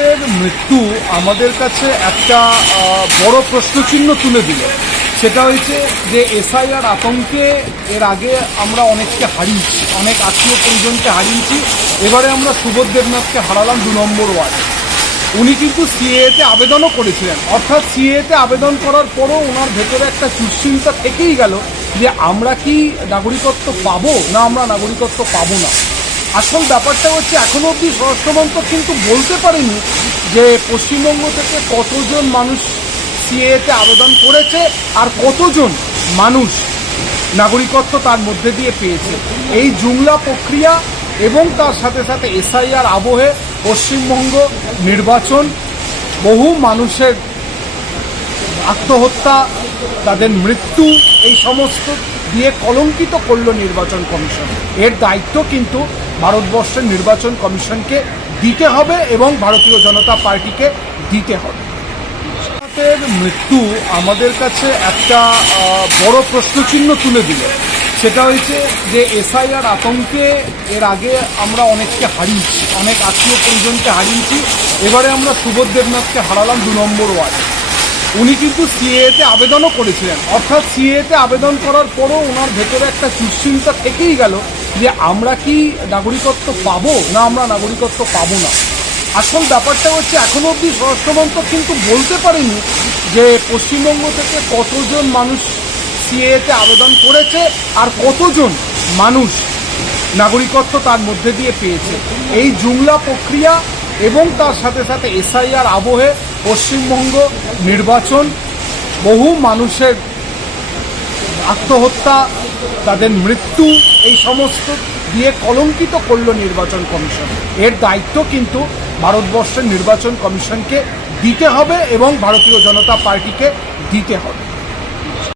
জগন্নাথের মৃত্যু আমাদের কাছে একটা বড় প্রশ্নচিহ্ন তুলে দিল। সেটা হয়েছে যে এসআইআর আতঙ্কে এর আগে আমরা অনেককে হারিয়েছি, অনেক আত্মীয় পরিজনকে হারিয়েছি। এবারে আমরা সুবোধ দেবনাথকে হারালাম 2 নম্বর ওয়ার্ডে। উনি কিন্তু সিএতে আবেদনও করেছিলেন, অর্থাৎ সিএতে আবেদন করার পরও ওনার ভেতরে একটা দুশ্চিন্তা থেকেই গেল যে আমরা কি নাগরিকত্ব পাবো না আমরা নাগরিকত্ব পাবো না। আসল ব্যাপারটা হচ্ছে এখনো অবধি স্বরাষ্ট্রমন্ত্রক কিন্তু বলতে পারেনি যে পশ্চিমবঙ্গ থেকে কতজন মানুষ সিএতে আবেদন করেছে আর কতজন মানুষ নাগরিকত্ব তার মধ্যে দিয়ে পেয়েছে। এই জুমলা প্রক্রিয়া এবং তার সাথে সাথে এসআইআর আবহে পশ্চিমবঙ্গ নির্বাচন, বহু মানুষের আত্মহত্যা, তাদের মৃত্যু, এই সমস্ত দিয়ে কলঙ্কিত করল নির্বাচন কমিশন। এর দায়িত্ব কিন্তু ভারতবর্ষের নির্বাচন কমিশনকে দিতে হবে এবং ভারতীয় জনতা পার্টিকে দিতে হবে। মৃত্যু আমাদের কাছে একটা বড় প্রশ্নচিহ্ন তুলে দিল। সেটা হয়েছে যে এসআইআর আতঙ্কে এর আগে আমরা অনেককে হারিয়েছি, অনেক আত্মীয় পরিজনকে হারিয়েছি। এবারে আমরা সুবোধ দেবনাথকে হারালাম 2 নম্বর ওয়ার্ডে। উনি কিন্তু সিএতে আবেদনও করেছিলেন, অর্থাৎ সিএতে আবেদন করার পরও ওনার ভেতরে একটা দুশ্চিন্তা থেকেই গেল যে আমরা কি নাগরিকত্ব পাবো না আমরা নাগরিকত্ব পাবো না। আসল ব্যাপারটা হচ্ছে এখনো অবধি স্বরাষ্ট্রমন্ত্রক কিন্তু বলতে পারেনি যে পশ্চিমবঙ্গ থেকে কতজন মানুষ সিএতে আবেদন করেছে আর কতজন মানুষ নাগরিকত্ব তার মধ্যে দিয়ে পেয়েছে। এই জুমলা প্রক্রিয়া এবং তার সাথে সাথে এসআইআর আবহে পশ্চিমবঙ্গ নির্বাচন, বহু মানুষের আত্মহত্যা, তাদের মৃত্যু, এই সমস্ত দিয়ে কলঙ্কিত করল নির্বাচন কমিশন। এর দায়িত্ব কিন্তু ভারতবর্ষের নির্বাচন কমিশনকে দিতে হবে এবং ভারতীয় জনতা পার্টিকে দিতে হবে।